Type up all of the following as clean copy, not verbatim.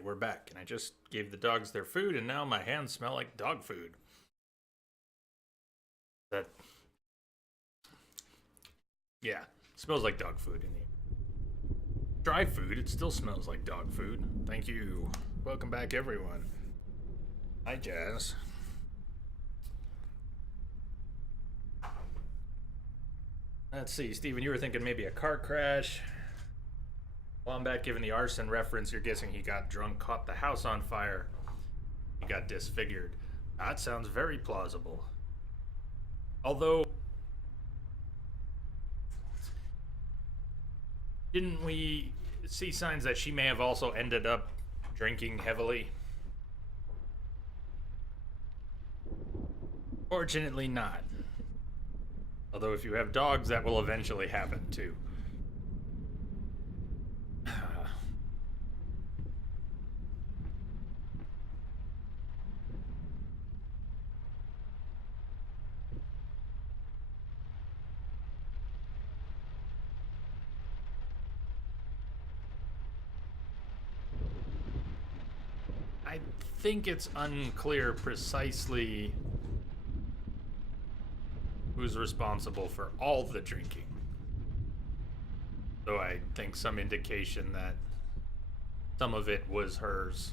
Alright, we're back, and I just gave the dogs their food, and now my hands smell like dog food. That, yeah, smells like dog food in here. Dry food, it still smells like dog food. Thank you. Welcome back, everyone. Hi, Jazz. Let's see, Steven, you were thinking maybe a car crash. Wombat, given the arson reference, you're guessing he got drunk, caught the house on fire. He got disfigured. That sounds very plausible. Although, didn't we see signs that she may have also ended up drinking heavily? Fortunately, not. Although, if you have dogs, that will eventually happen too. I think it's unclear precisely who's responsible for all the drinking. Though I think some indication that some of it was hers.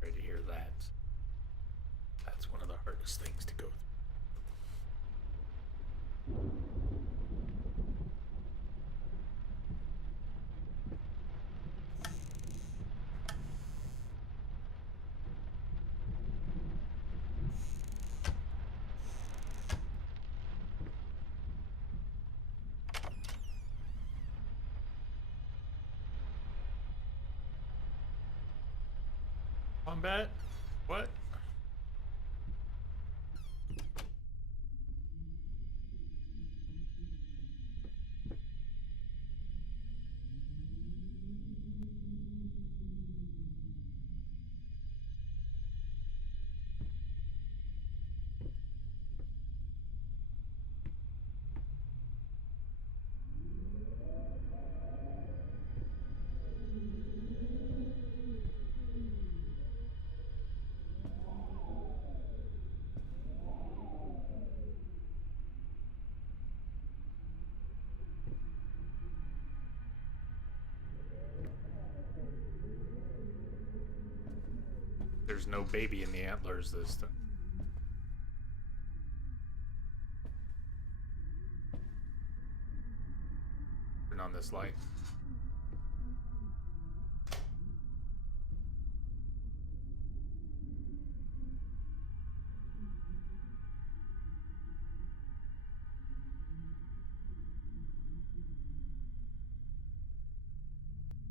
Sorry to hear that. That's one of the hardest things to go through. Combat? What? There's no baby in the antlers this time. Turn on this light.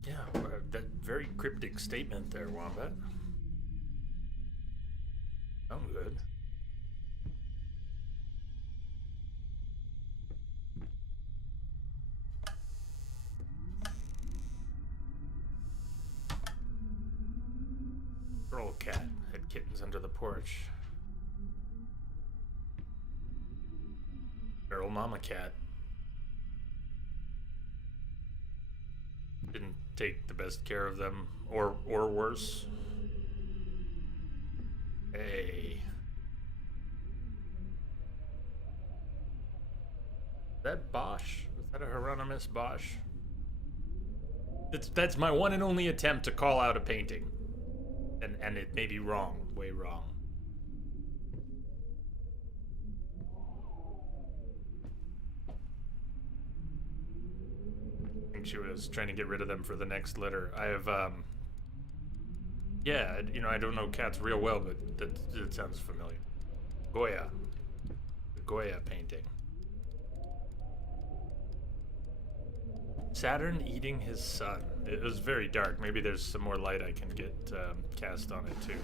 Yeah, that very cryptic statement there, Wombat. I'm good. Girl cat had kittens under the porch. Feral mama cat didn't take the best care of them, or worse. Hey. Is that Bosch? Was that a Hieronymus Bosch? That's my one and only attempt to call out a painting. And it may be wrong, way wrong. I think she was trying to get rid of them for the next litter. I have, yeah, you know, I don't know cats real well, but that sounds familiar. Goya. The Goya painting. Saturn eating his son. It was very dark. Maybe there's some more light I can get cast on it too.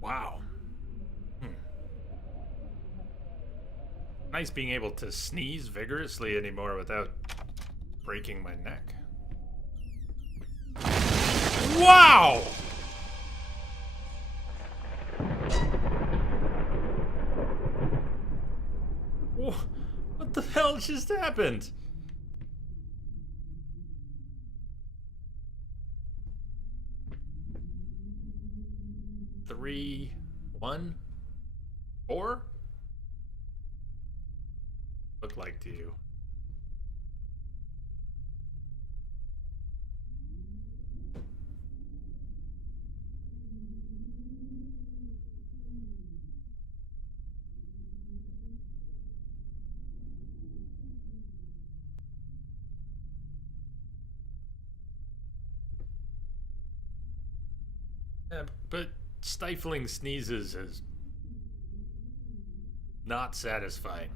Wow. Nice being able to sneeze vigorously anymore without breaking my neck. Wow! What the hell just happened? Three, 1, 4? Look like to you. But stifling sneezes is not satisfying.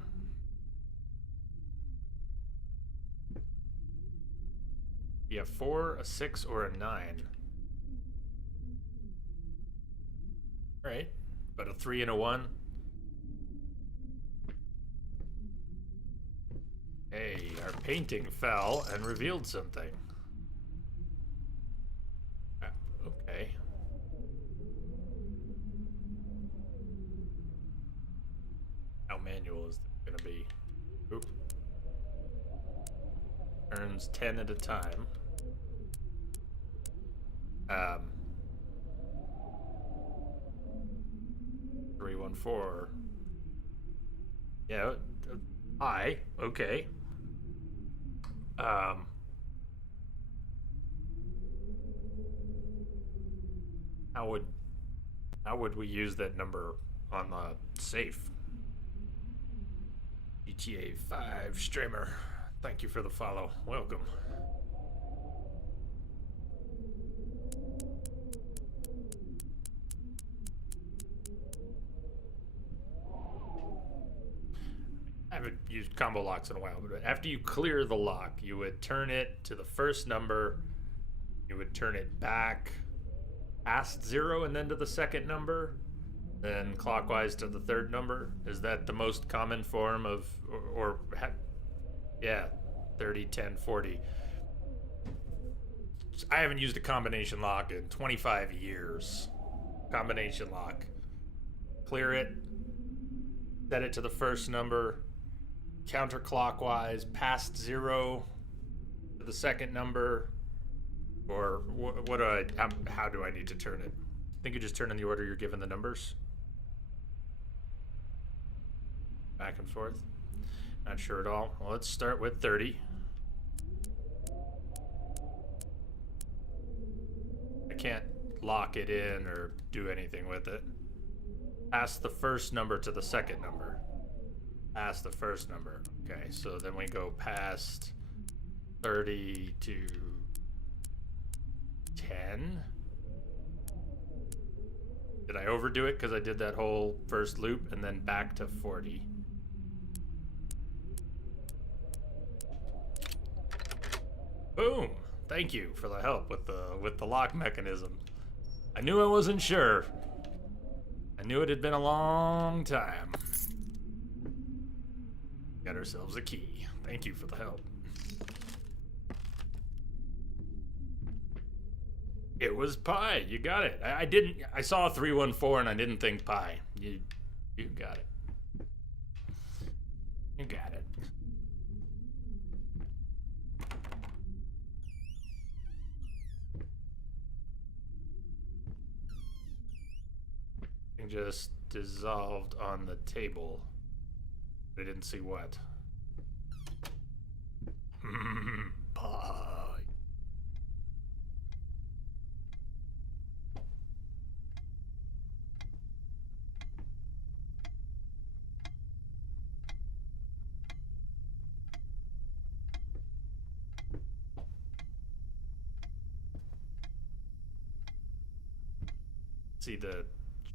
You have 4, a 6, or a 9. Alright, but a 3 and a 1. Hey, our painting fell and revealed something. Okay. How manual is this gonna be? Oop. Turns 10 at a time. 3, 1, 4. Yeah, I okay. How would we use that number on the safe? GTA 5 streamer. Thank you for the follow. Welcome. I haven't used combo locks in a while, but after you clear the lock, you would turn it to the first number. You would turn it back past 0 and then to the second number, then clockwise to the third number. Is that the most common form of, yeah, 30, 10, 40. I haven't used a combination lock in 25 years. Combination lock. Clear it, set it to the first number, counterclockwise, past 0 to the second number, or what do I, how do I need to turn it? I think you just turn in the order you're given the numbers. Back and forth. Not sure at all. Well, let's start with 30. I can't lock it in or do anything with it. Pass the first number to the second number. Pass the first number. Okay, so then we go past 30 to 10. Did I overdo it because I did that whole first loop and then back to 40? Boom! Thank you for the help with the lock mechanism. I knew I wasn't sure. I knew it had been a long time. Got ourselves a key. Thank you for the help. It was pi. You got it. I didn't. I saw 314 and I didn't think pi. You got it. You got it. It just dissolved on the table. I didn't see what. Pi. See the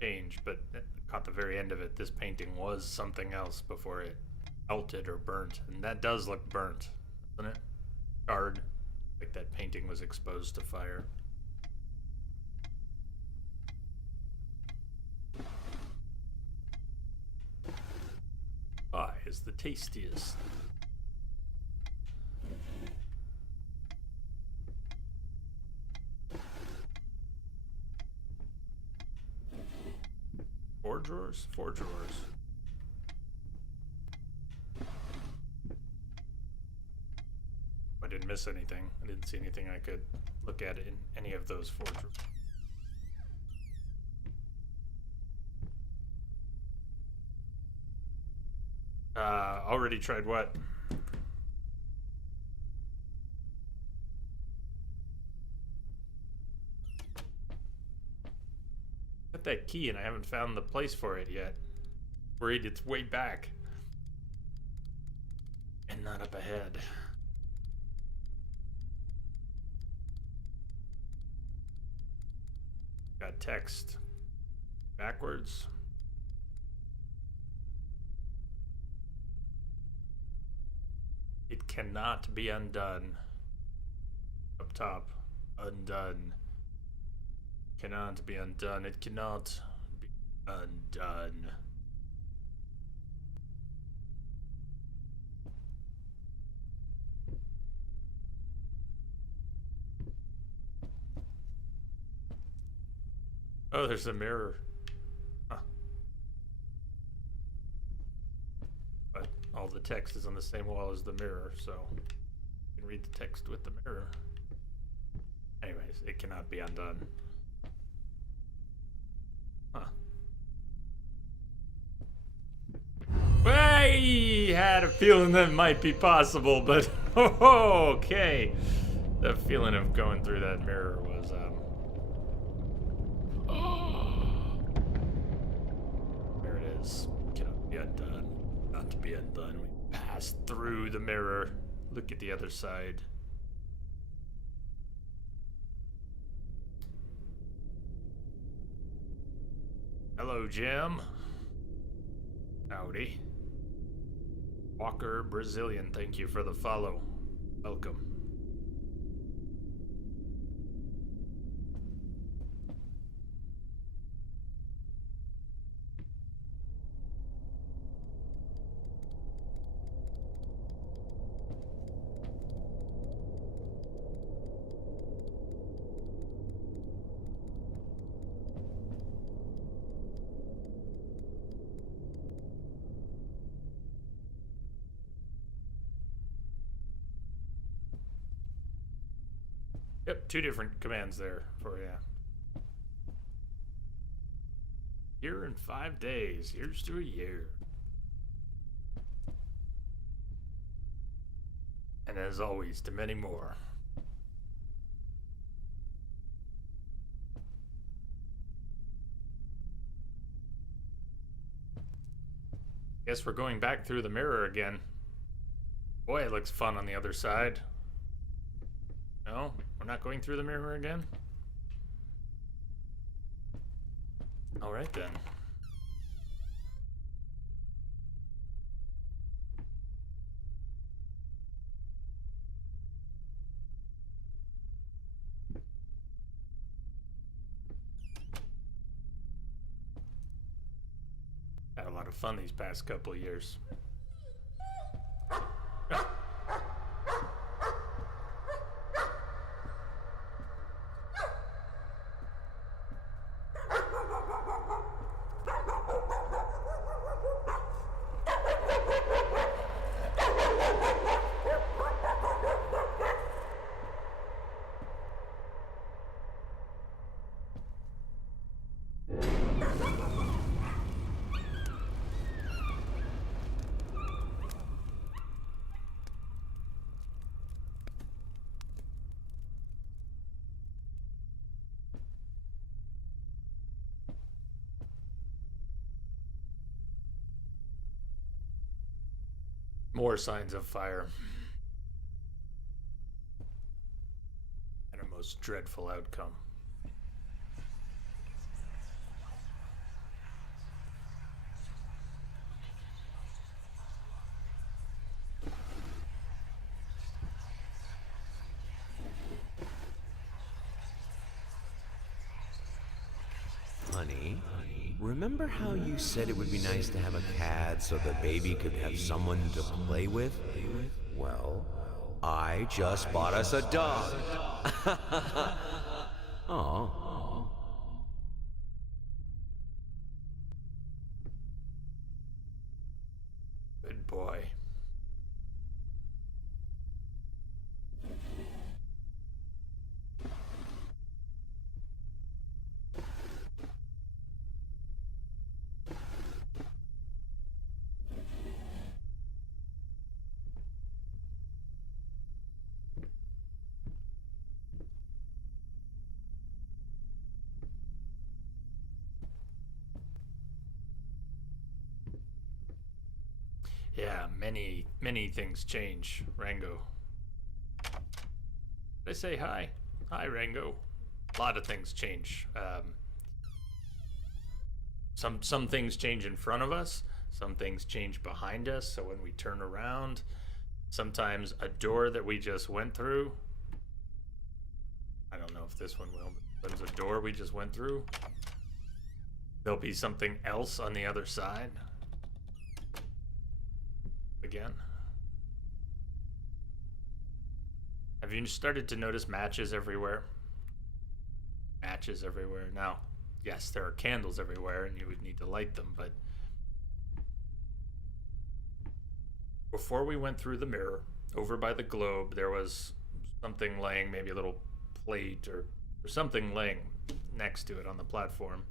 change, but caught the very end of it. This painting was something else before it melted or burnt, and that does look burnt, doesn't it? Charred, like that painting was exposed to fire. pie is the tastiest. Four drawers? Four drawers. I didn't miss anything. I didn't see anything I could look at in any of those four drawers. Already tried what? Got that key and I haven't found the place for it yet. Worried it's way back. And not up ahead. Got text backwards. It cannot be undone. Up top. Undone. Cannot be undone. It cannot be undone. Oh, there's a mirror. Huh. But all the text is on the same wall as the mirror, so you can read the text with the mirror. Anyways, it cannot be undone. Huh. I had a feeling that might be possible, but okay. The feeling of going through that mirror was there it is. Cannot be undone. Not to be undone. We pass through the mirror. Look at the other side. Hello, Jim. Howdy. Walker Brazilian, thank you for the follow. Welcome. Yep, two different commands there for you. Year in 5 days. Here's to a year. And as always, to many more. Guess we're going back through the mirror again. Boy, it looks fun on the other side. No, we're not going through the mirror again? Alright then. Had a lot of fun these past couple of years. More signs of fire. And a most dreadful outcome. Honey, honey. Remember how you said it would be nice to have a cat so the baby could have someone to play with? Well, I just bought us a dog. Oh. Good boy. Yeah, many things change, Rango. Did I say hi? Hi, Rango. A lot of things change. Some things change in front of us. Some things change behind us. So when we turn around, sometimes a door that we just went through. I don't know if this one will, but there's a door we just went through. There'll be something else on the other side. Again. Have you started to notice matches everywhere? Matches everywhere. Now, yes, there are candles everywhere and you would need to light them, but before we went through the mirror, over by the globe, there was something laying, maybe a little plate or something laying next to it on the platform.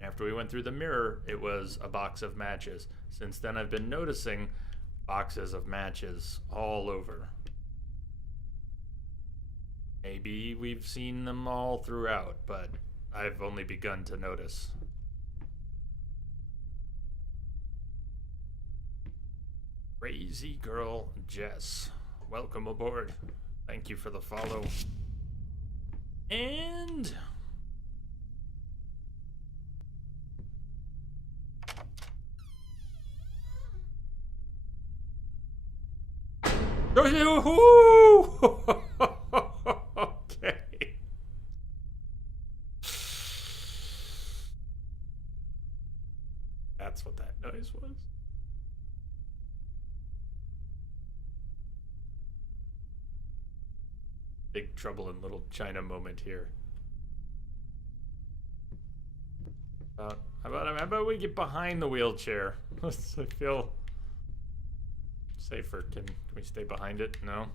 After we went through the mirror, it was a box of matches. Since then, I've been noticing boxes of matches all over. Maybe we've seen them all throughout, but I've only begun to notice. Crazy Girl Jess, welcome aboard. Thank you for the follow. And okay. That's what that noise was. Big Trouble in Little China moment here. How about we get behind the wheelchair? I feel safer. Can we stay behind it? No.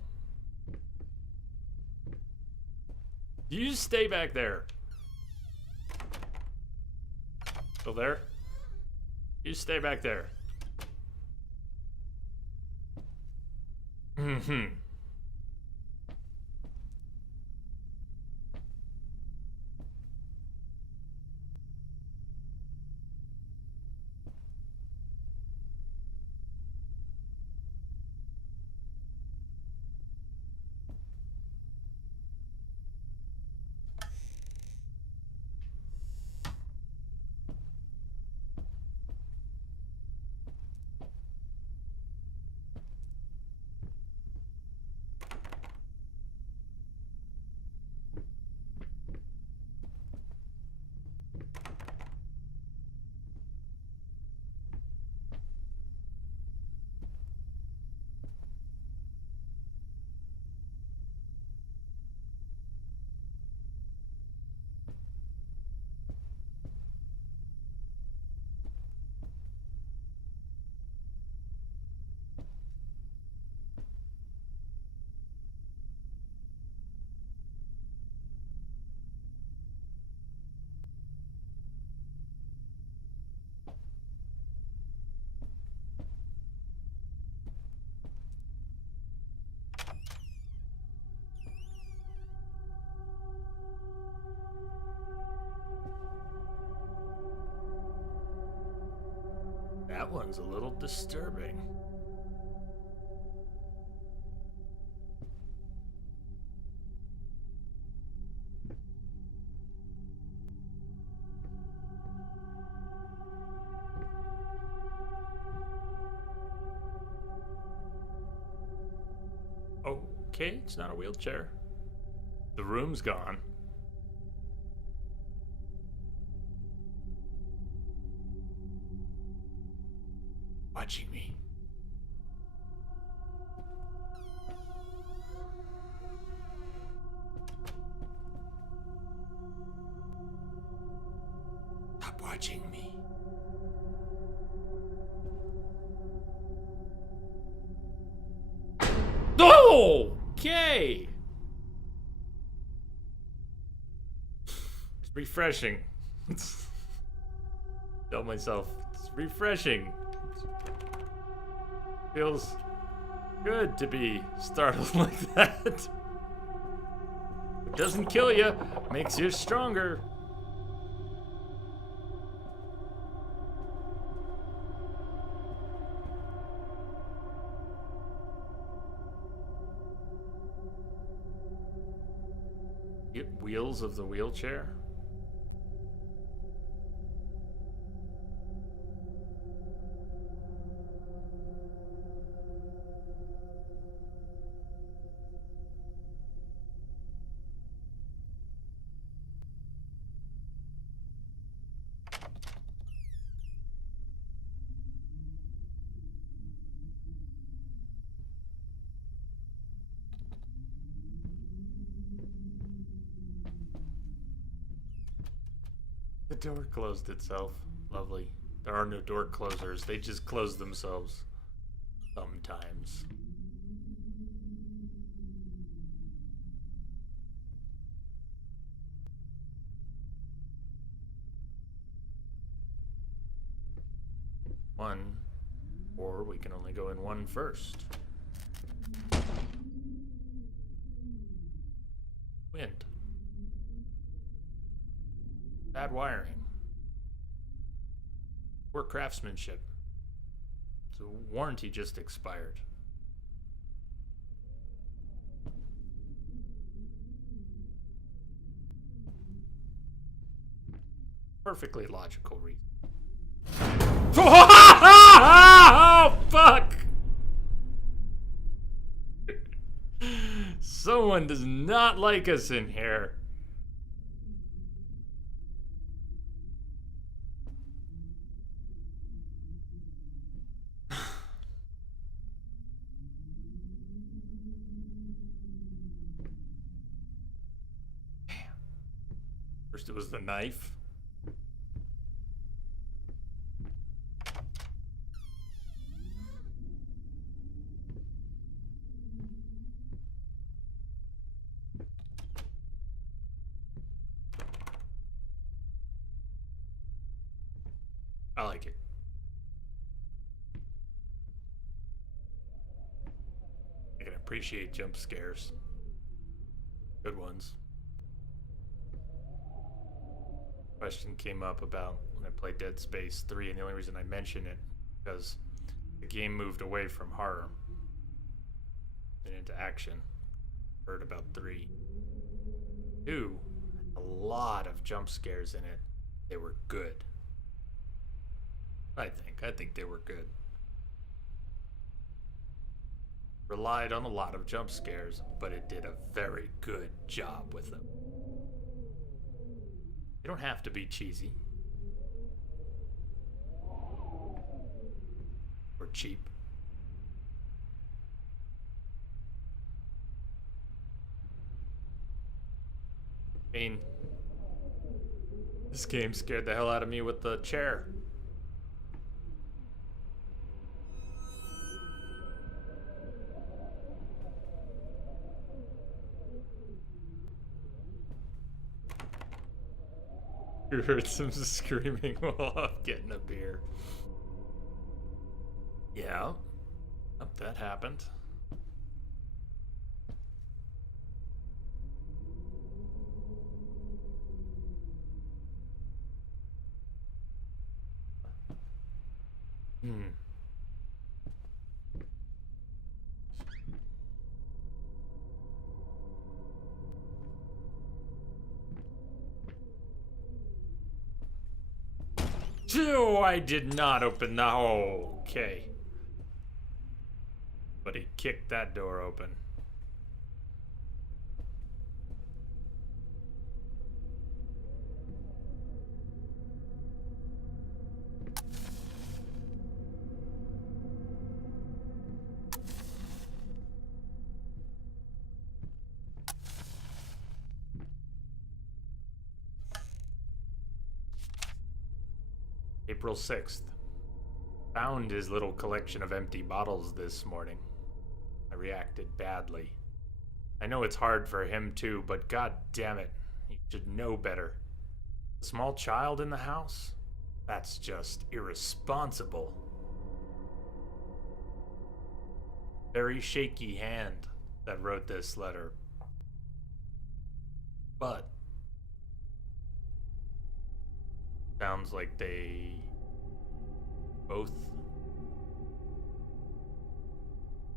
You stay back there. Still there? You stay back there. Mm-hmm. That one's a little disturbing. Okay, it's not a wheelchair. The room's gone. watching me. Stop watching me. Okay. It's refreshing. Tell myself it's refreshing. Feels good to be startled like that. It doesn't kill you, makes you stronger. Wheels of the wheelchair? The door closed itself. Lovely. There are no door closers. They just close themselves. Sometimes. One. Or we can only go in one first. Wind. Bad wiring. Poor craftsmanship. The warranty just expired. Perfectly logical reason. Oh, fuck! Someone does not like us in here. First it was the knife. I like it. I can appreciate jump scares. Good ones. Question came up about when I played Dead Space 3, and the only reason I mention it because the game moved away from horror and into action. Heard about 3. 2, a lot of jump scares in it. They were good. I think they were good. Relied on a lot of jump scares, but it did a very good job with them. They don't have to be cheesy. Or cheap. I mean, this game scared the hell out of me with the chair. You heard some screaming while I'm getting a beer. Yeah. Oh, that happened. Oh, I did not open the. Oh, okay. But he kicked that door open. April 6th. Found his little collection of empty bottles this morning. I reacted badly. I know it's hard for him too, but god damn it, he should know better. A small child in the house? That's just irresponsible. Very shaky hand that wrote this letter. But sounds like they both,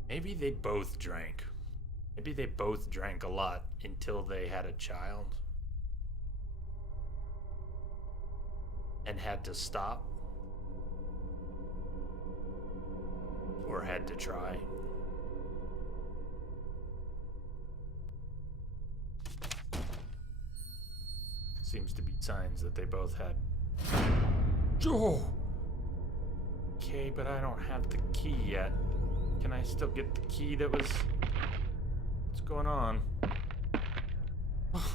maybe they both drank. Maybe they both drank a lot until they had a child and had to stop or had to try. Seems to be signs that they both had. Oh! Okay, but I don't have the key yet. Can I still get the key that was... What's going on?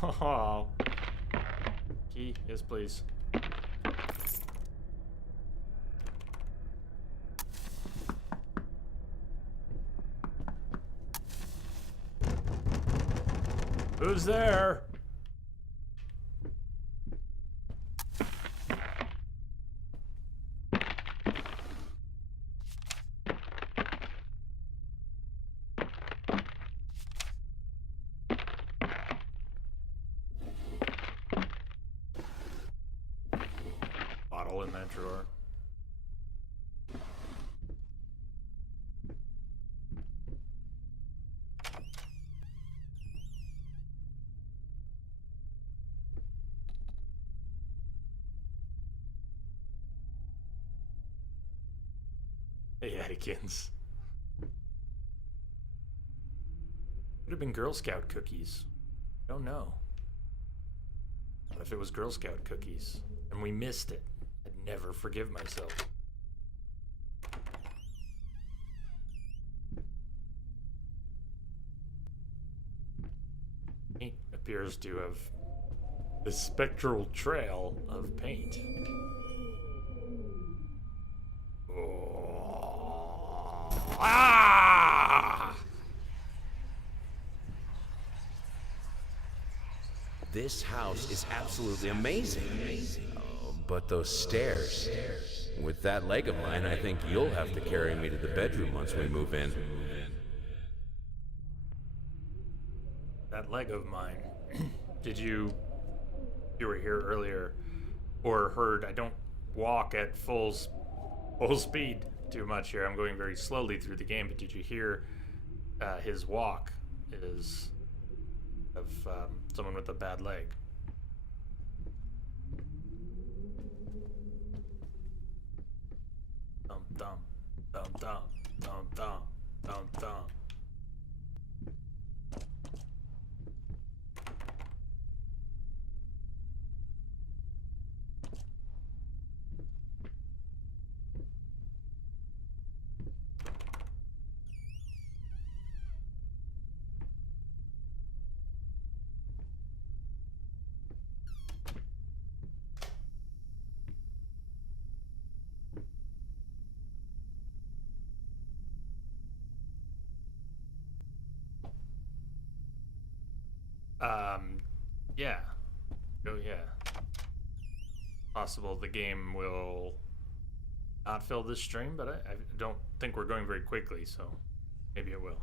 Oh. Key? Yes, please. Who's there? Bottle in that drawer. Hey, Atkins. Could have been Girl Scout cookies. Don't know. What if it was Girl Scout cookies and we missed it? I'd never forgive myself. Paint appears to have the spectral trail of paint. Ah! This house is absolutely amazing. Oh, but those stairs. With that leg of mine, I think you'll have to carry me to the bedroom once we move in. That leg of mine. You were here earlier or heard, I don't walk at full speed too much here. I'm going very slowly through the game, but did you hear his walk is of someone with a bad leg? Thump thump, thump thump, thump thump, thump thump. Yeah. Oh, yeah. Possible the game will not fill this stream, but I don't think we're going very quickly, so maybe it will.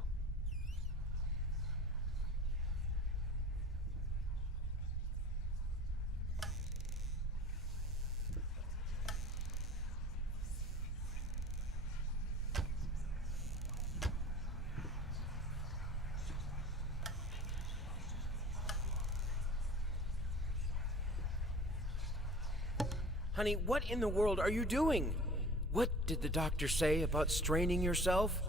Honey, what in the world are you doing? What did the doctor say about straining yourself?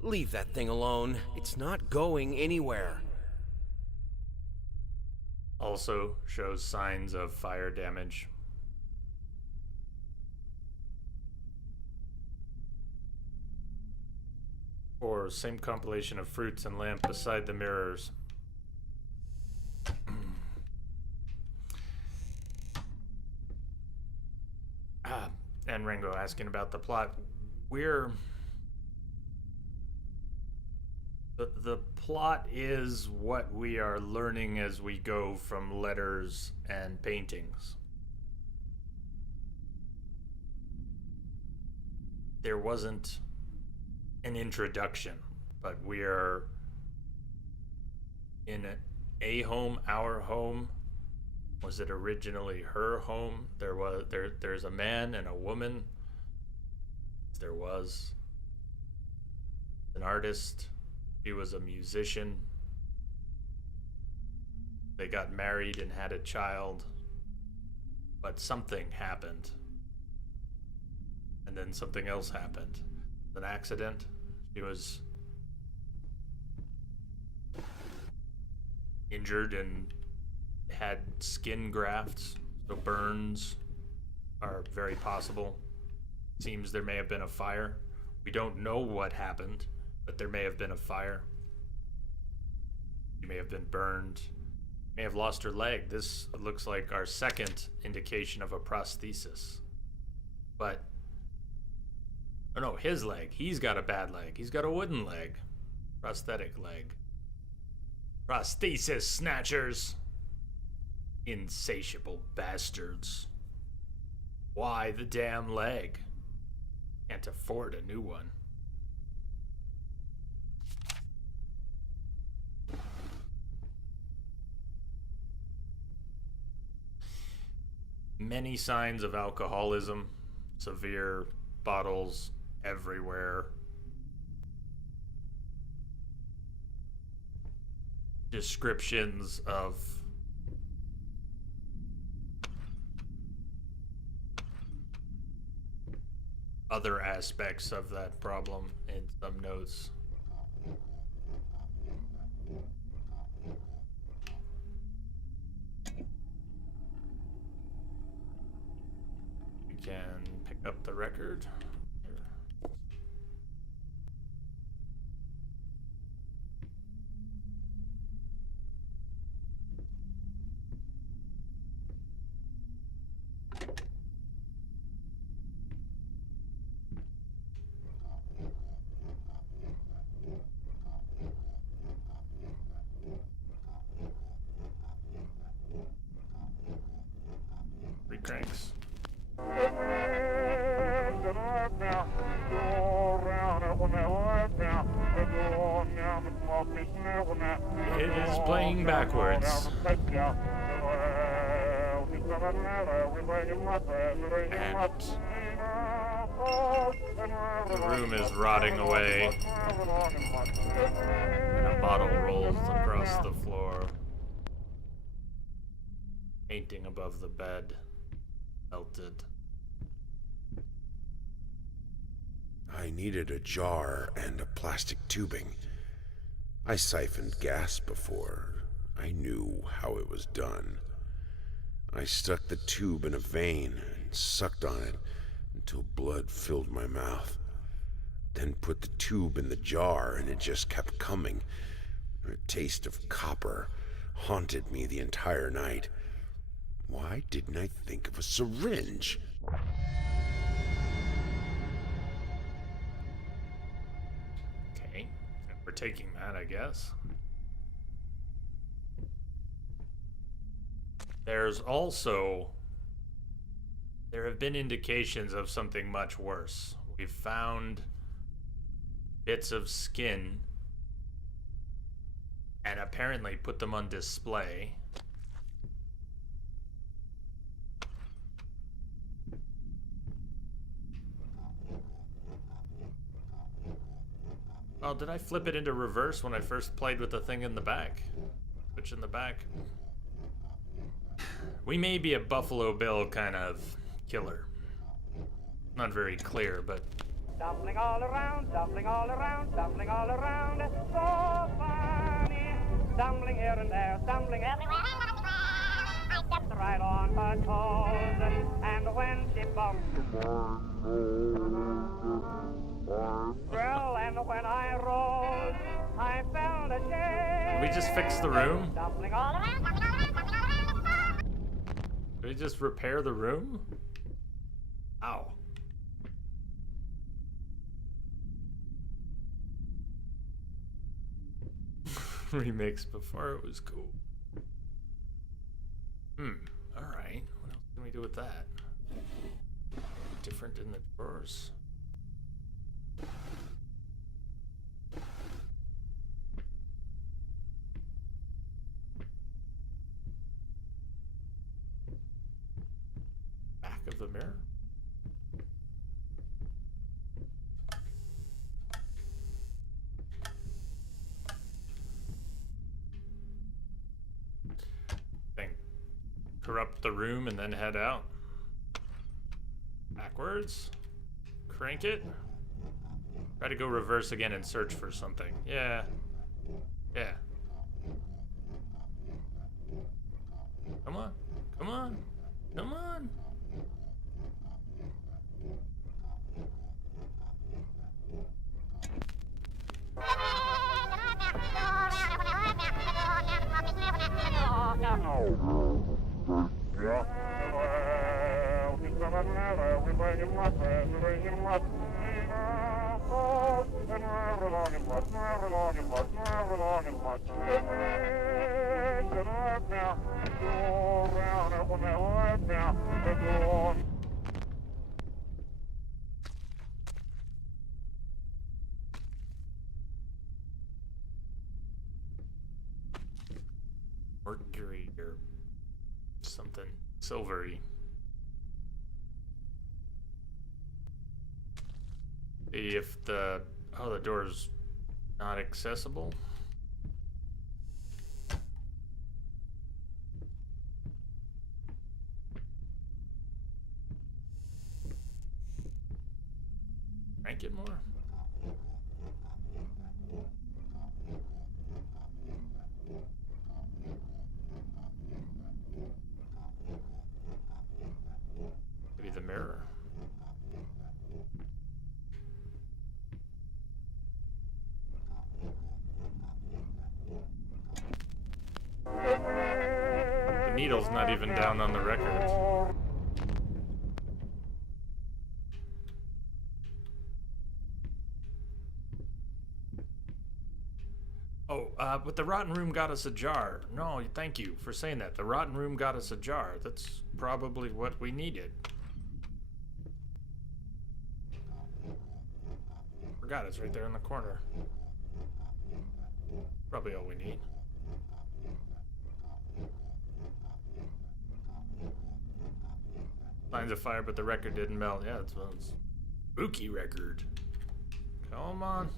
Leave that thing alone. It's not going anywhere. Also shows signs of fire damage. Or same compilation of fruits and lamp beside the mirrors. Rango asking about the plot. The plot is what we are learning as we go from letters and paintings. There wasn't an introduction, but we are in a home, our home. Was it originally her home? There's a man and a woman. There was an artist. He was a musician. They got married and had a child. But something happened. And then something else happened. An accident. She was injured and had skin grafts. So burns are very possible. Seems there may have been a fire. We don't know what happened, but there may have been a fire. She may have been burned. May have lost her leg. This looks like our second indication of a prosthesis. But, oh no, his leg. He's got a bad leg. He's got a wooden leg. Prosthetic leg. Prosthesis snatchers. Insatiable bastards. Why the damn leg? Can't afford a new one. Many signs of alcoholism, severe bottles everywhere. Descriptions of other aspects of that problem in some notes. We can pick up the record. Cranks. It is playing backwards. And the room is rotting away. And a bottle rolls across the floor. Painting above the bed. Melted. I needed a jar and a plastic tubing. I siphoned gas before. I knew how it was done. I stuck the tube in a vein and sucked on it until blood filled my mouth. Then put the tube in the jar and it just kept coming. A taste of copper haunted me the entire night. Why didn't I think of a syringe? Okay, we're taking that, I guess. There have been indications of something much worse. We've found bits of skin and apparently put them on display. Oh, did I flip it into reverse when I first played with the thing in the back? Switch in the back. We may be a Buffalo Bill kind of killer. Not very clear, but... Stumbling all around, stumbling all around, stumbling all around. So funny. Stumbling here and there, stumbling everywhere. I stepped right on her toes. And when she bumped... Well, and when I rose, I felt ashamed. Did we just fix the room? Stumbling all around. Did we just repair the room? Ow. remix before it was cool. Alright. What else can we do with that? Different in the drawers. Back of the mirror. Corrupt the room and then head out. Backwards. Crank it. Try to go reverse again and search for something. Yeah. Yeah. Come on. Come on. Come on. Mercury or something silvery. See if the door's not accessible. Crank it more. Maybe the mirror. The needle's not even down on the record. But the Rotten Room got us a jar. No, thank you for saying that. The Rotten Room got us a jar. That's probably what we needed. Forgot it's right there in the corner. Probably all we need. Signs of fire, but the record didn't melt. Yeah, it's a spooky record. Come on.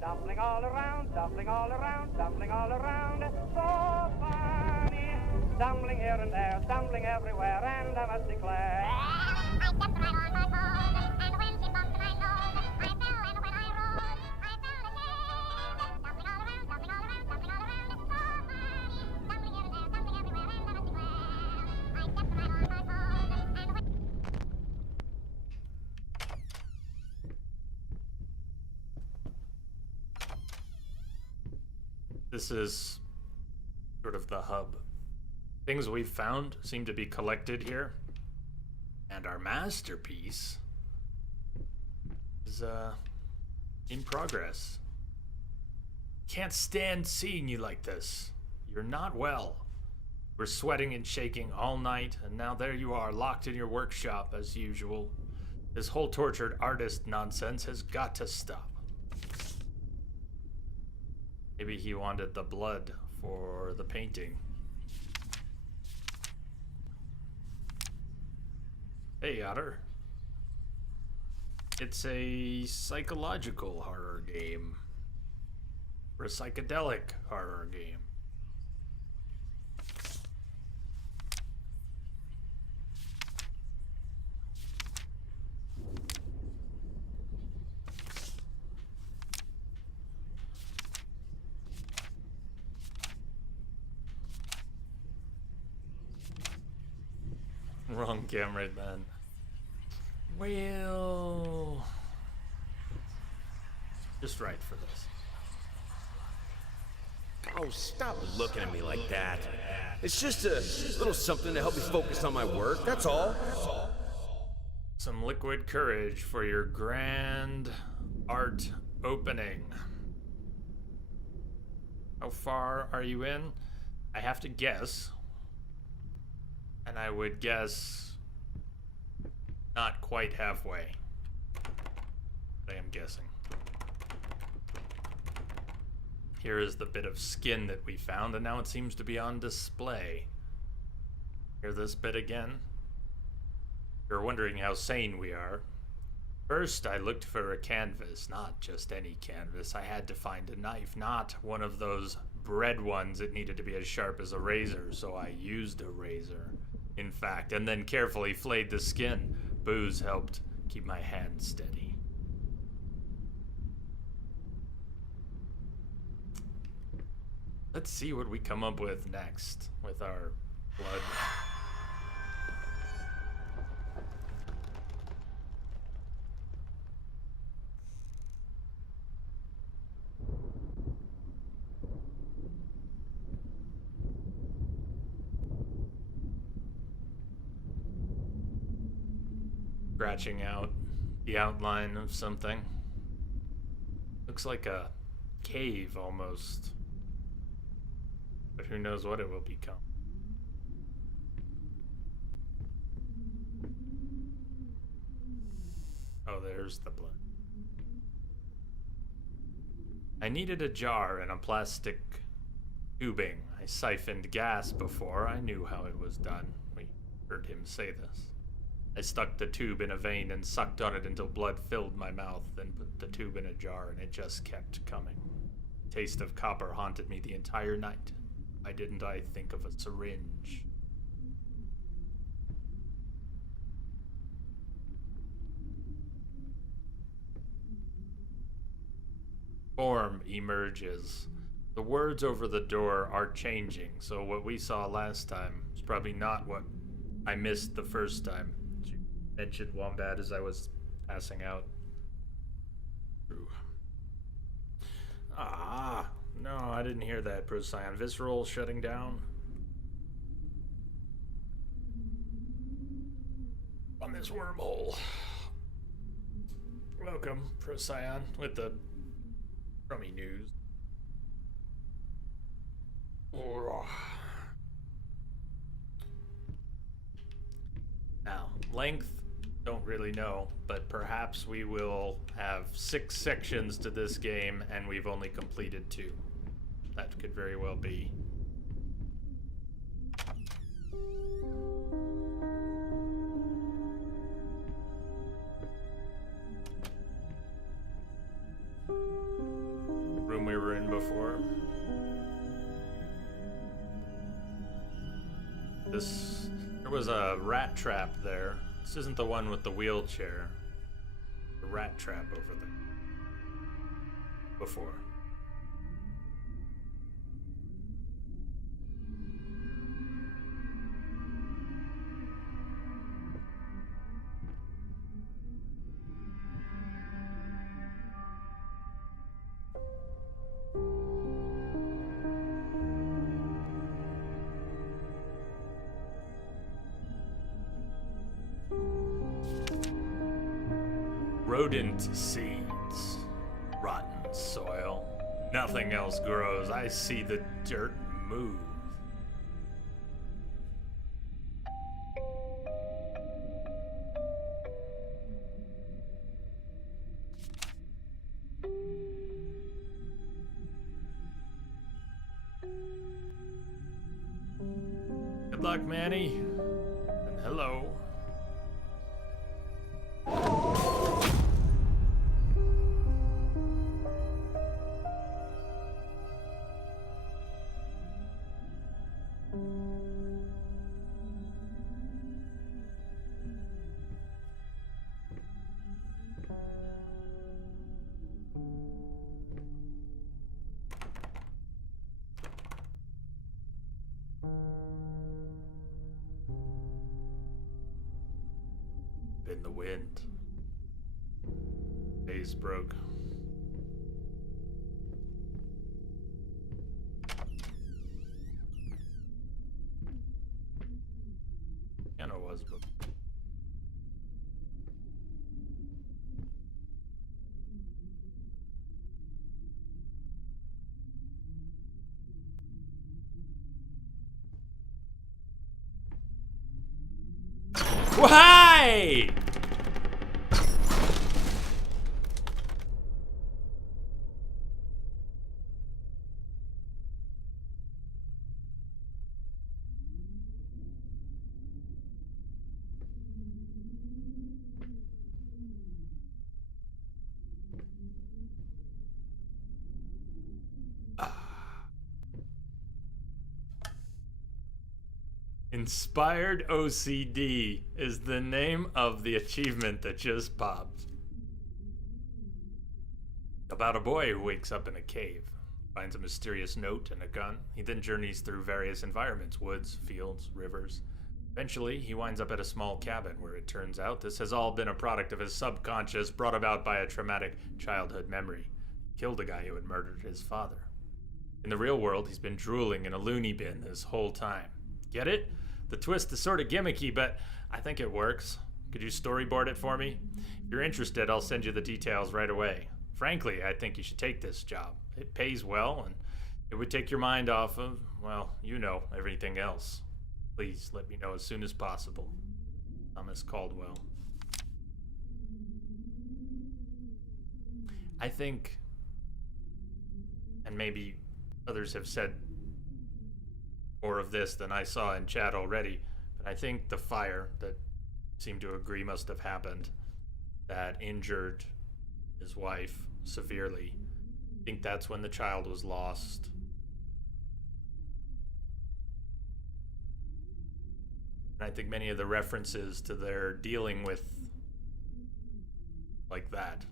Dumpling all around, dumpling all around, dumpling all around. So funny. Stumbling here and there, stumbling everywhere, and I must declare. I stepped right on my toes, and when she bumped my nose, I fell, and when I rose, I fell ashamed. Dumpling all around, dumpling all around, dumpling all around. So funny. Stumbling here and there, stumbling everywhere, and I must declare. I stepped right on my toes, and when... This is sort of the hub. Things we've found seem to be collected here. And our masterpiece is in progress. Can't stand seeing you like this. You're not well. We're sweating and shaking all night, and now there you are, locked in your workshop as usual. This whole tortured artist nonsense has got to stop. Maybe he wanted the blood for the painting. Hey, Otter. It's a psychological horror game. Or a psychedelic horror game. Wrong camera, man. Well, just right for this. Oh, stop looking at me like that. It's just a little something to help me focus on my work, that's all. Some liquid courage for your grand art opening. How far are you in? I have to guess. And I would guess not quite halfway. I am guessing. Here is the bit of skin that we found, and now it seems to be on display. Hear this bit again? You're wondering how sane we are. First, I looked for a canvas, not just any canvas. I had to find a knife, not one of those bread ones that needed to be as sharp as a razor, so I used a razor, in fact, and then carefully flayed the skin. Booze helped keep my hand steady. Let's see what we come up with next with our blood. Scratching out the outline of something. Looks like a cave almost. But who knows what it will become. Oh, there's the blood. I needed a jar and a plastic tubing. I siphoned gas before. I knew how it was done. We heard him say this. I stuck the tube in a vein and sucked on it until blood filled my mouth, then put the tube in a jar and it just kept coming. The taste of copper haunted me the entire night. Why didn't I think of a syringe? Form emerges. The words over the door are changing, so what we saw last time is probably not what I missed the first time. You mentioned Wombat as I was passing out. Ah, no, I didn't hear that, Procyon. Visceral shutting down. On this wormhole. Welcome, Procyon, with the crummy news. Now, length, don't really know, but perhaps we will have 6 sections to this game and we've only completed 2. That could very well be. Room we were in before. There was a rat trap there. This isn't the one with the wheelchair. The rat trap over there. Before. Rodent seeds. Rotten soil. Nothing else grows. I see the dirt move. Good luck, Manny. And hello. In the wind. Days broke. Piano was, but Why? Inspired OCD is the name of the achievement that just popped. About a boy who wakes up in a cave, finds a mysterious note and a gun. He then journeys through various environments, woods, fields, rivers. Eventually, he winds up at a small cabin where it turns out this has all been a product of his subconscious brought about by a traumatic childhood memory. He killed a guy who had murdered his father. In the real world, he's been drooling in a loony bin this whole time. Get it? The twist is sort of gimmicky, but I think it works. Could you storyboard it for me? If you're interested, I'll send you the details right away. Frankly, I think you should take this job. It pays well, and it would take your mind off of, well, you know, everything else. Please let me know as soon as possible. Thomas Caldwell. I think, and maybe others have said more of this than I saw in chat already, but I think the fire that seemed to agree must have happened that injured his wife severely. I think that's when the child was lost. And I think many of the references to their dealing with like that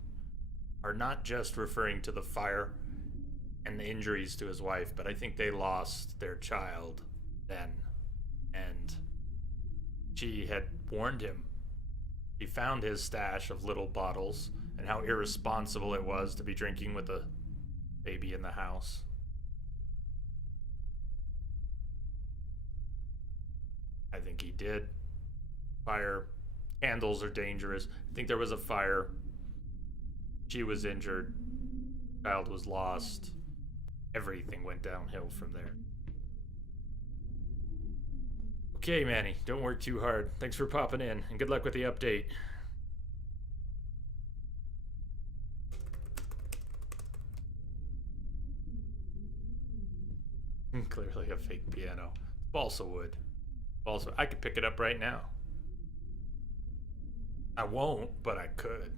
are not just referring to the fire and the injuries to his wife, but I think they lost their child then. And she had warned him. She found his stash of little bottles and how irresponsible it was to be drinking with a baby in the house. I think he did. Fire, candles are dangerous. I think there was a fire. She was injured. Child was lost. Everything went downhill from there. Okay, Manny, don't work too hard. Thanks for popping in, and good luck with the update. Clearly a fake piano. Balsa wood. Balsa. I could pick it up right now. I won't, but I could.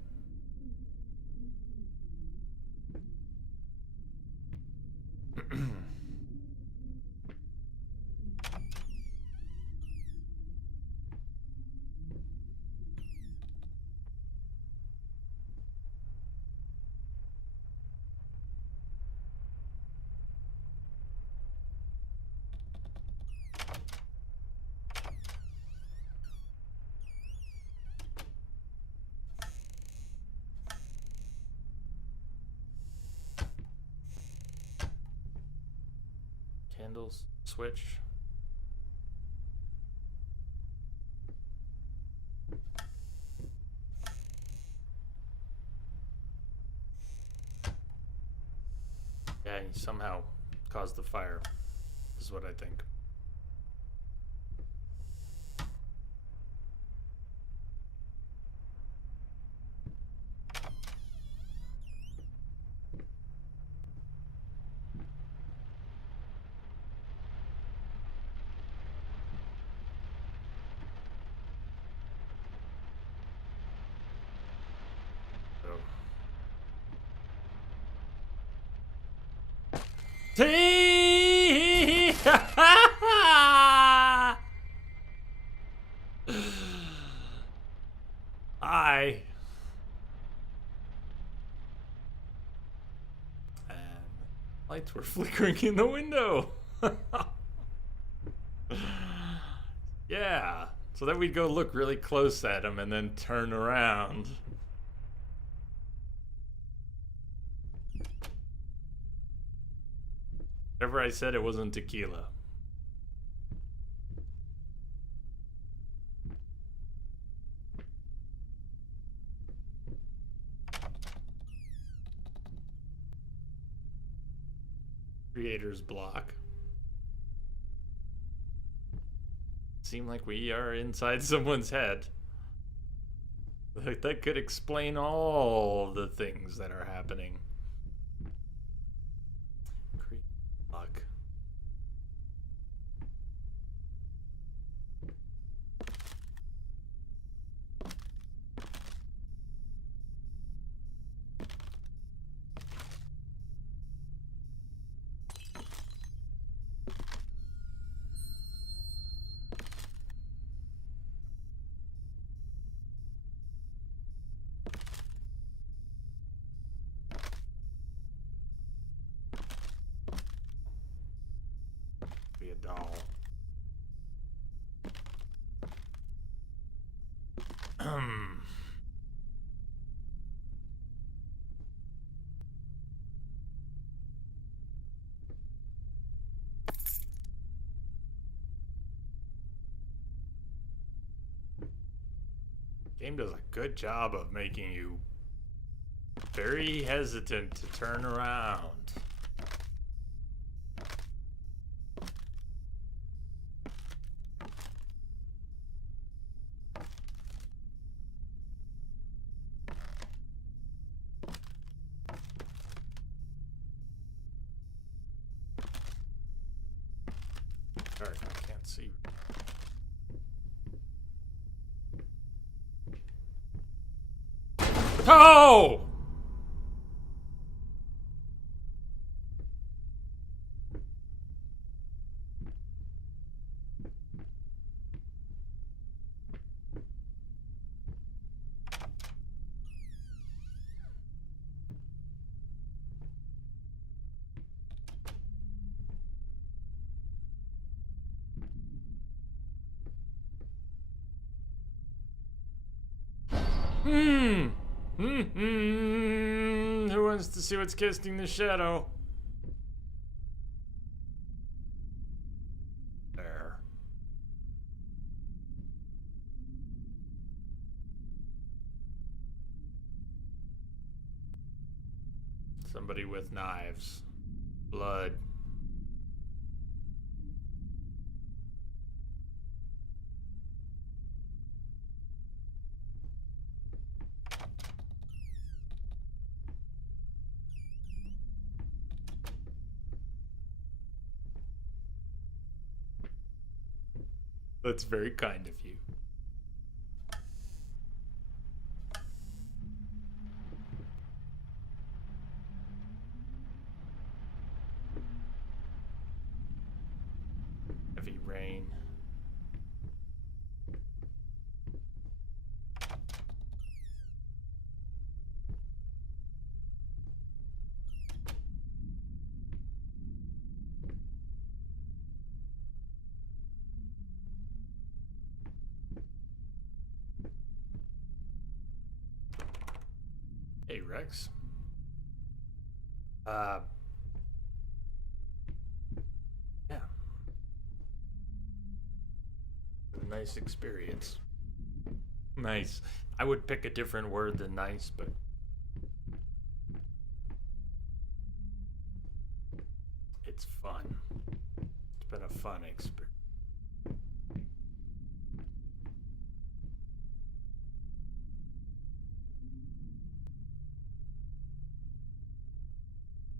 Candles, switch. Yeah, he somehow caused the fire, is what I think. Hi. And lights were flickering in the window. Yeah. So then we'd go look really close at him and then turn around. Whatever I said, it wasn't tequila. Creator's block. Seem like we are inside someone's head. Like, that could explain all the things that are happening. Creep luck. Be a doll. Game does a good job of making you very hesitant to turn around. Dark, I can't see. Oh! Who wants to see what's casting the shadow? There. Somebody with knives. Blood. That's very kind of you. Heavy rain. Hey, Rex. Yeah. Nice experience. Nice. I would pick a different word than nice, but it's fun. It's been a fun experience.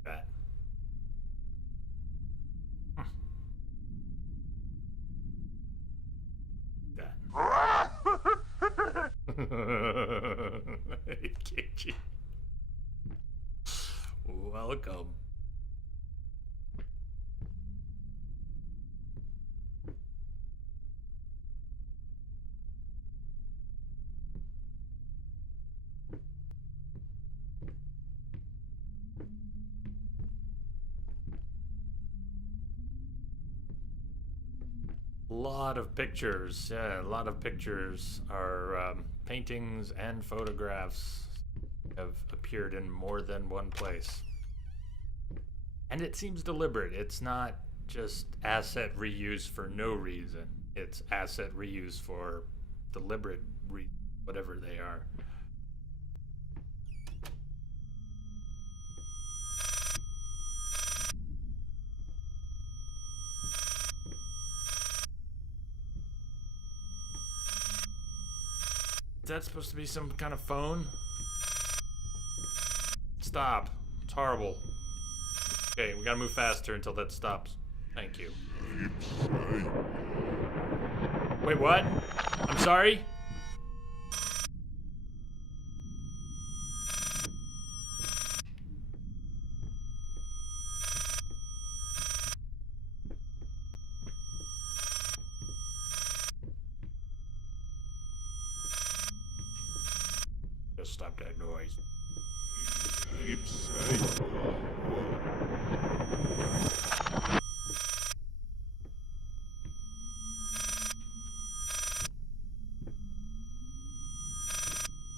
That. That. Welcome. Lot of pictures. Yeah, a lot of pictures are paintings and photographs have appeared in more than one place. And it seems deliberate. It's not just asset reuse for no reason. It's asset reuse for deliberate whatever they are. that supposed to be some kind of phone? Stop. It's horrible. Okay, we gotta move faster until that stops. Thank you. Wait, what? I'm sorry? Just stop that noise.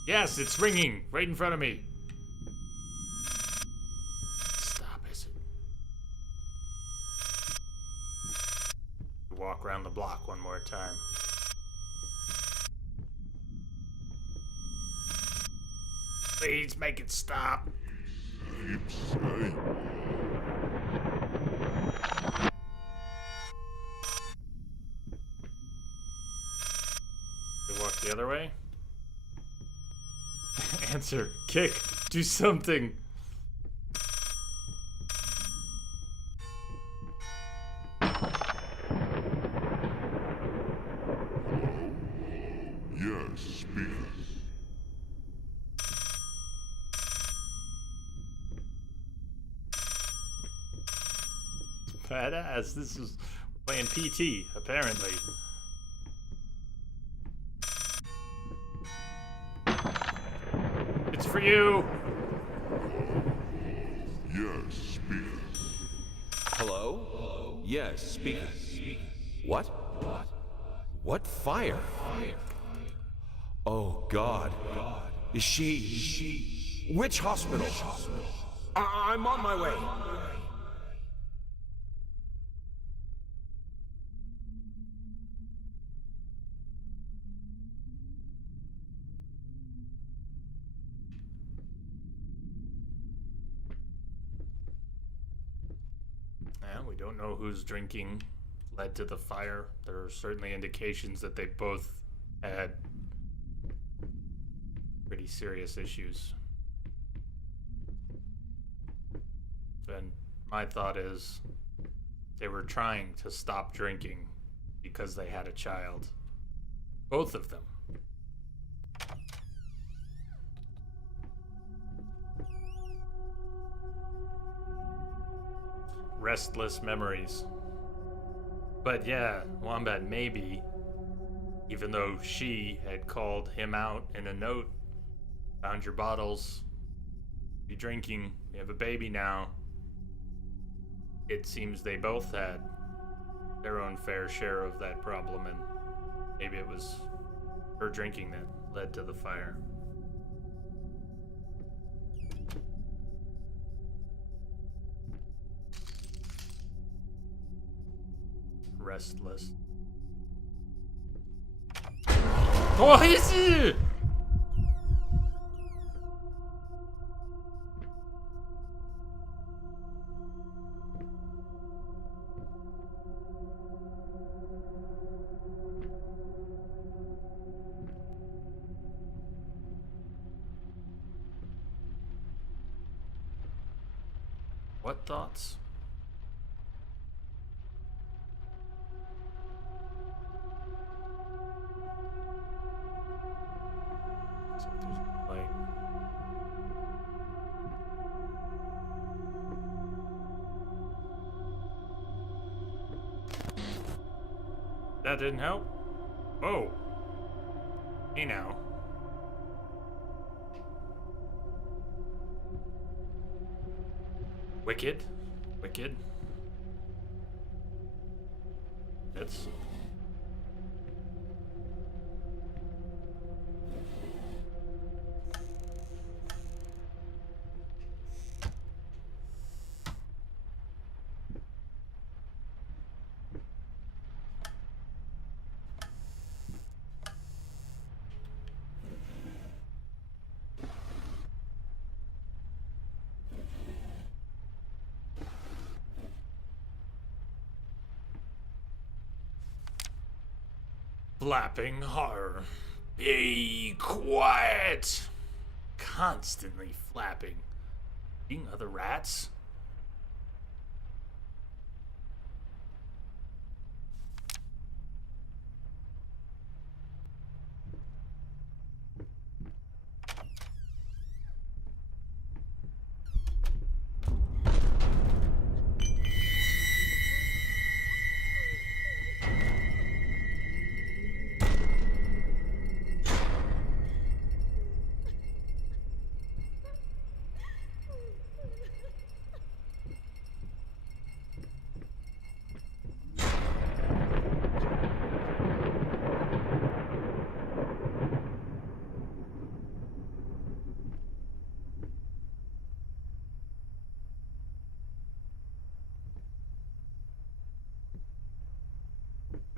Yes, it's ringing right in front of me. Stop, is it? Walk around the block one more time. Please make it stop. We walk the other way. Answer. Kick. Do something. Yes, speak. Badass. This is playing PT, apparently. It's for you. Yes, speak. Hello? Yes, speaking. What? What fire? Oh, God. Is she... Which hospital? I'm on my way. Yeah, we don't know whose drinking led to the fire. There are certainly indications that they both had pretty serious issues. And my thought is they were trying to stop drinking because they had a child. Both of them. Restless memories. But yeah, Wombat, maybe, even though she had called him out in a note, found your bottles, be drinking, you have a baby now. It seems they both had their own fair share of that problem, and maybe it was her drinking that led to the fire. Restless. Oh, ici! What thoughts? Like, that didn't help? Oh. Hey now. Wicked. Wicked. That's... Flapping horror. Be quiet! Constantly flapping. Eating other rats?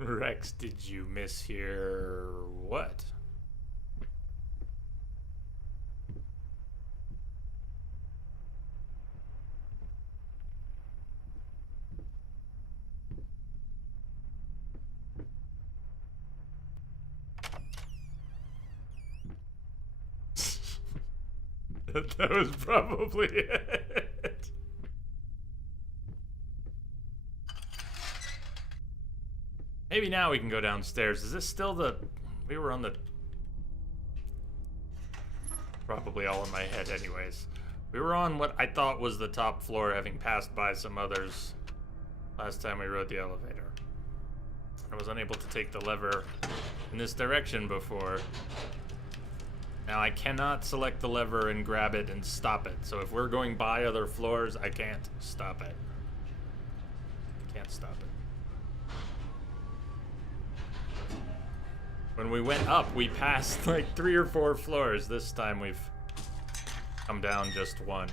Rex, did you mishear what? That was probably it. Maybe now we can go downstairs. Is this still the... We were on the... Probably all in my head anyways. We were on what I thought was the top floor, having passed by some others last time we rode the elevator. I was unable to take the lever in this direction before. Now I cannot select the lever and grab it and stop it. So if we're going by other floors, I can't stop it. Can't stop it. When we went up, we passed like 3 or 4 floors. This time we've come down just one.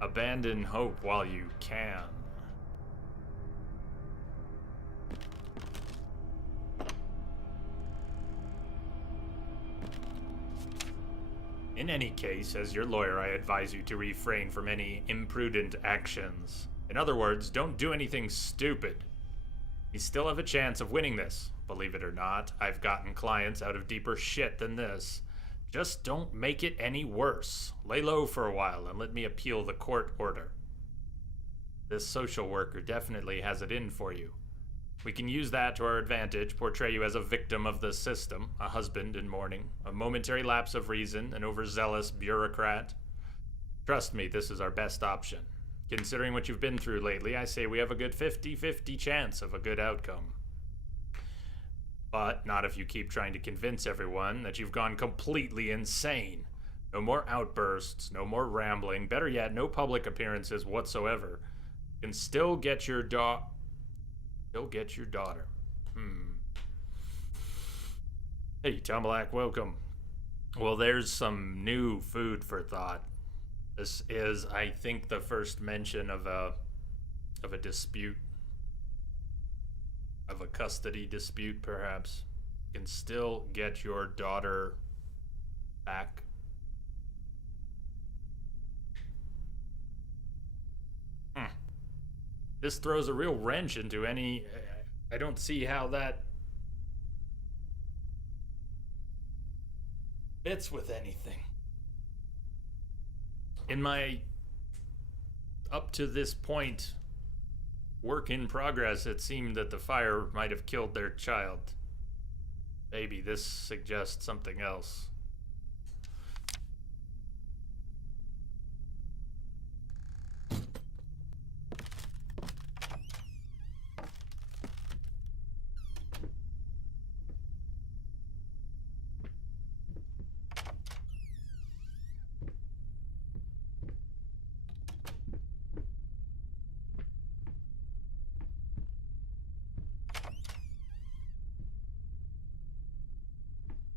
Abandon hope while you can. In any case, as your lawyer, I advise you to refrain from any imprudent actions. In other words, don't do anything stupid. You still have a chance of winning this. Believe it or not, I've gotten clients out of deeper shit than this. Just don't make it any worse. Lay low for a while and let me appeal the court order. This social worker definitely has it in for you. We can use that to our advantage, portray you as a victim of the system, a husband in mourning, a momentary lapse of reason, an overzealous bureaucrat. Trust me, this is our best option. Considering what you've been through lately, I say we have a good 50-50 chance of a good outcome. But not if you keep trying to convince everyone that you've gone completely insane. No more outbursts, no more rambling, better yet, no public appearances whatsoever. You can still get your daughter. Hey, Tom Black, welcome. Well, there's some new food for thought. This is, I think, the first mention of a dispute. Of a custody dispute, perhaps. You can still get your daughter back. This throws a real wrench into any... I don't see how that fits with anything. In my, up to this point, work in progress, it seemed that the fire might have killed their child. Maybe this suggests something else.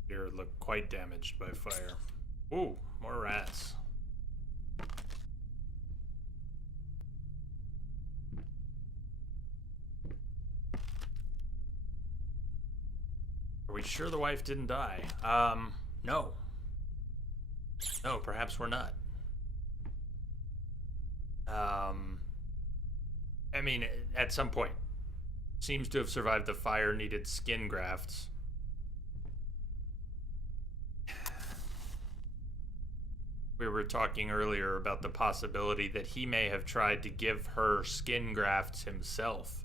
Here look quite damaged by fire. Ooh, more rats. Are we sure the wife didn't die? No. No, perhaps we're not. I mean, at some point. seems to have survived the fire, needed skin grafts. We were talking earlier about the possibility that he may have tried to give her skin grafts himself.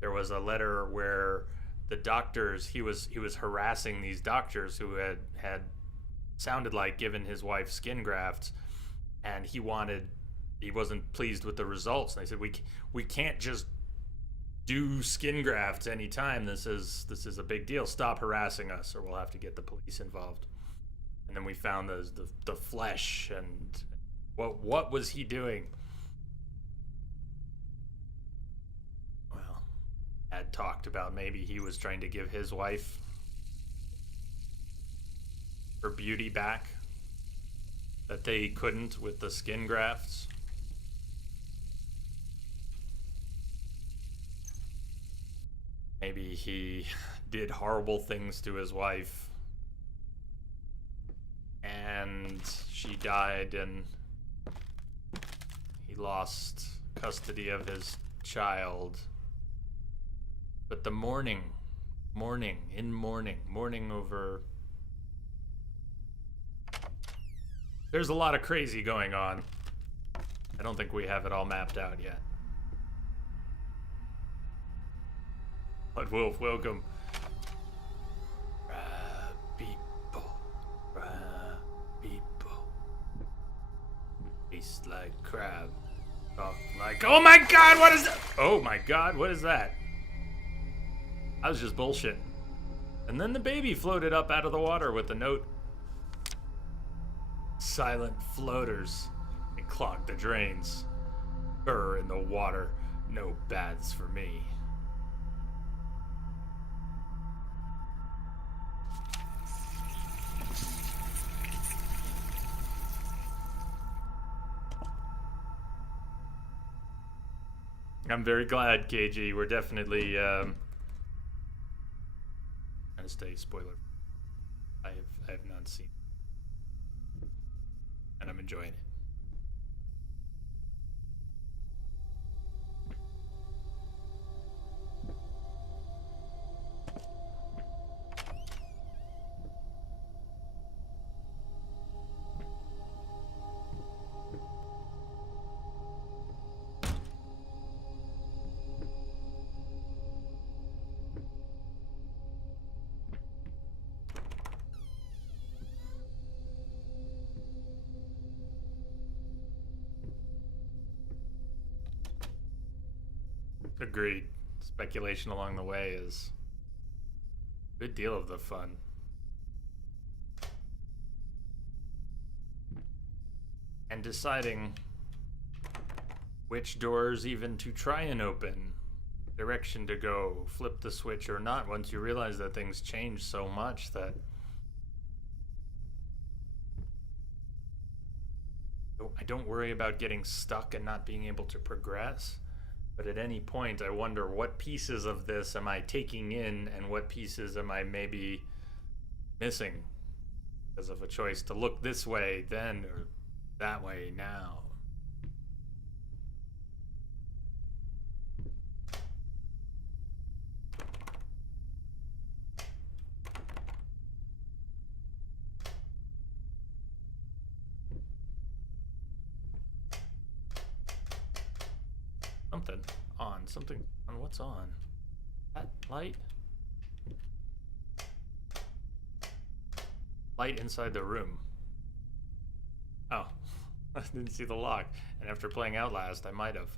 There was a letter where the doctors, he was harassing these doctors who had sounded like given his wife skin grafts, and he wasn't pleased with the results. And they said, we can't just do skin grafts anytime. This is a big deal. Stop harassing us, or we'll have to get the police involved. And then we found the flesh, and what was he doing? Well, Dad talked about maybe he was trying to give his wife her beauty back that they couldn't with the skin grafts. Maybe he did horrible things to his wife and she died, and he lost custody of his child. But the mourning over... There's a lot of crazy going on. I don't think we have it all mapped out yet. But Wolf, welcome. Taste like crab. Talk like... Oh my god, what is that? Oh my god, what is that? I was just bullshitting. And then the baby floated up out of the water with a note. Silent floaters. They clog the drains. Burr in the water. No baths for me. I'm very glad, KG. We're definitely trying to stay spoiler. I have not seen it, and I'm enjoying it. Agreed. Speculation along the way is a good deal of the fun. And deciding which doors even to try and open, direction to go, flip the switch or not, once you realize that things change so much that I don't worry about getting stuck and not being able to progress. But at any point, I wonder what pieces of this am I taking in and what pieces am I maybe missing because of a choice to look this way then or that way now. Something on what's on? That light? Light inside the room. Oh, I didn't see the lock. And after playing Outlast, I might have.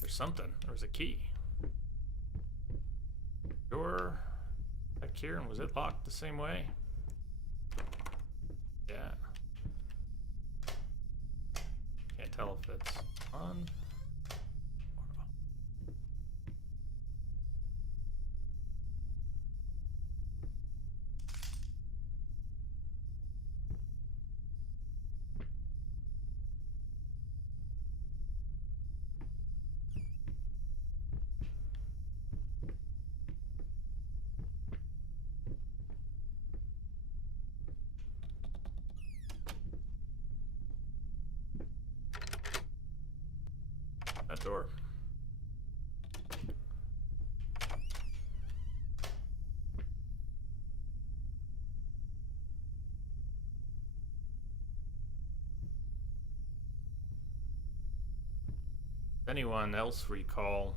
There's something. There's a key. Door back here, and was it locked the same way? Yeah. Can't tell if it's on or off. that door. Anyone else recall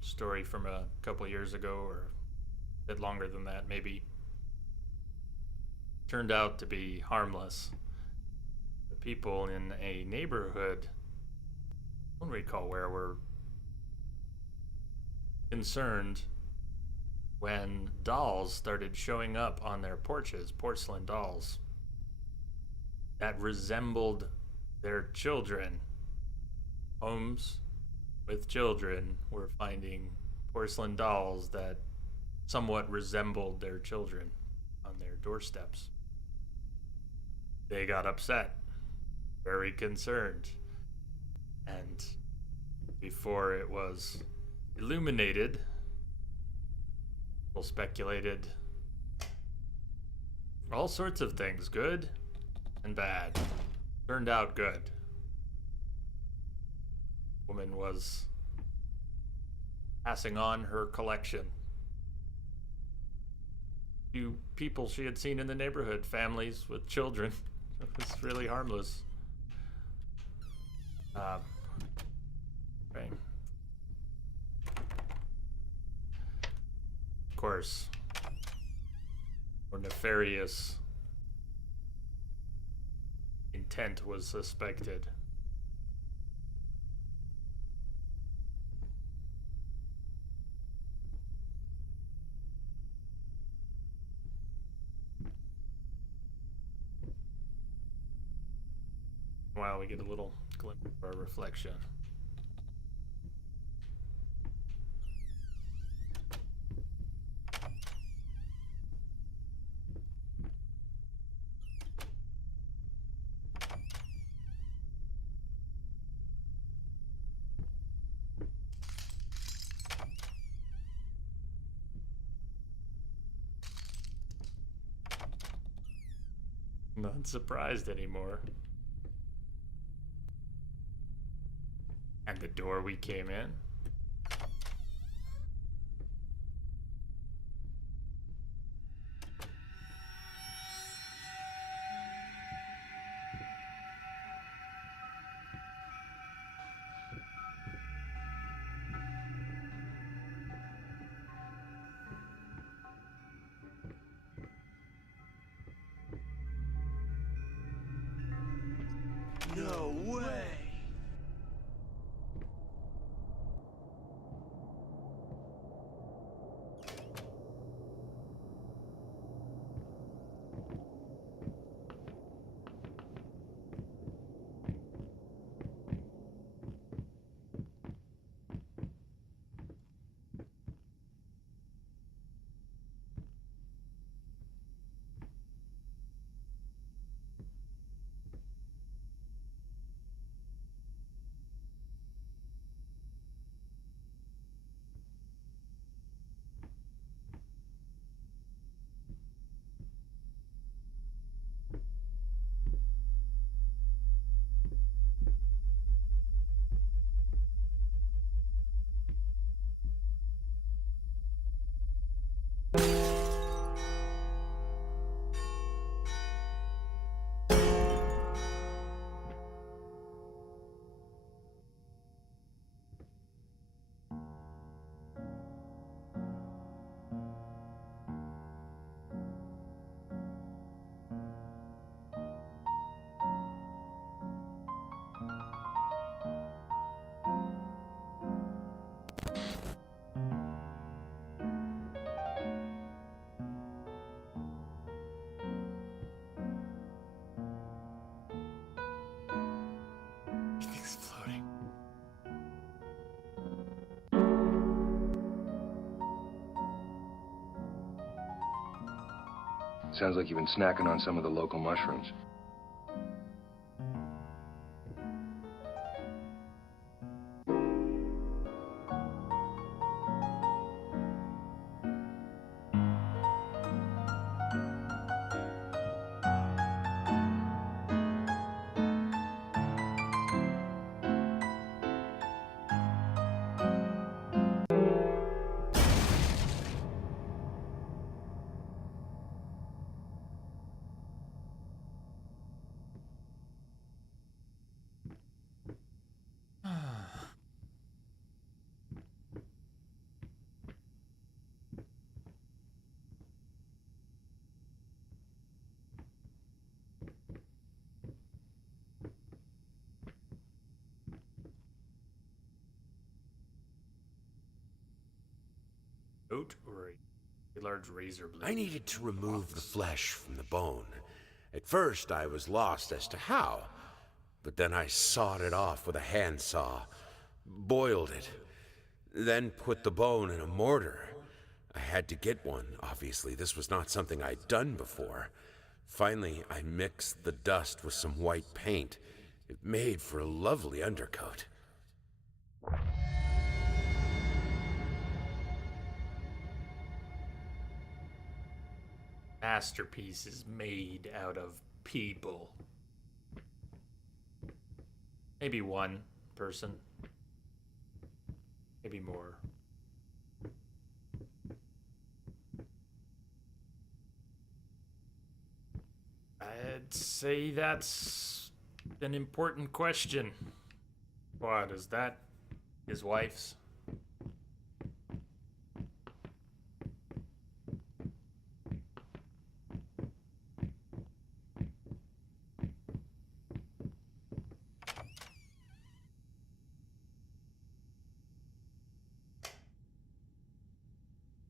a story from a couple years ago or a bit longer than that maybe? Turned out to be harmless. The people in a neighborhood, I don't recall where, were concerned when dolls started showing up on their porches, porcelain dolls that resembled their children. Homes with children were finding porcelain dolls that somewhat resembled their children on their doorsteps. They got upset, very concerned, and before it was illuminated, people speculated all sorts of things, good and bad. Turned out good. Woman was passing on her collection to people she had seen in the neighborhood, families with children. It was really harmless. Right. Of course, more nefarious intent was suspected. Wow, we get a little glimpse of our reflection. Not surprised anymore. And the door we came in? No way! Exploding. Sounds like you've been snacking on some of the local mushrooms. Coat or a large razor blade? I needed to remove the flesh from the bone. At first, I was lost as to how, but then I sawed it off with a handsaw, boiled it, then put the bone in a mortar. I had to get one, obviously. This was not something I'd done before. Finally, I mixed the dust with some white paint. It made for a lovely undercoat. Masterpiece is made out of people. Maybe one person. Maybe more. I'd say that's an important question. What is that? His wife's?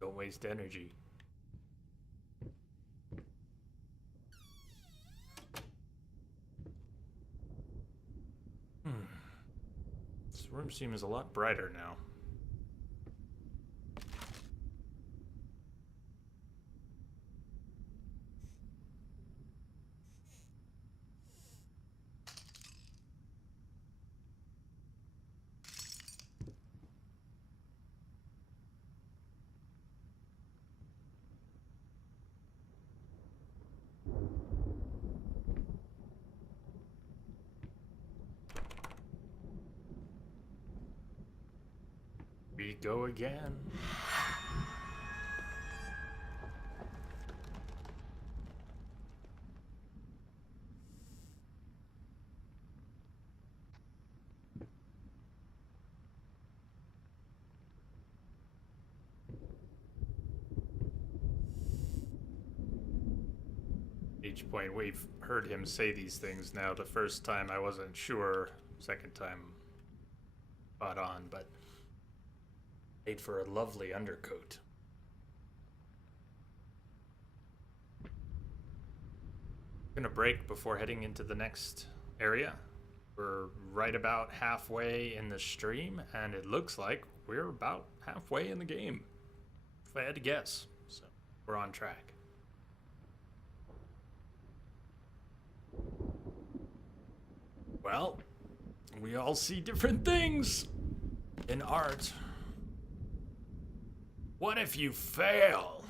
Don't waste energy. This room seems a lot brighter now. We go again. Each point we've heard him say these things now. The first time I wasn't sure, second time spot on, but made for a lovely undercoat. Gonna break before heading into the next area. We're right about halfway in the stream, and it looks like we're about halfway in the game, if I had to guess. So we're on track. Well, we all see different things in art. What if you fail?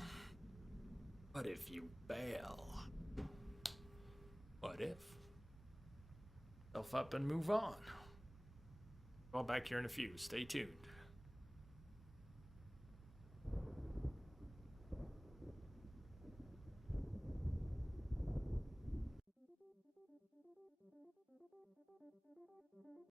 What if you fail? What if? Self up and move on. Call back here in a few. Stay tuned.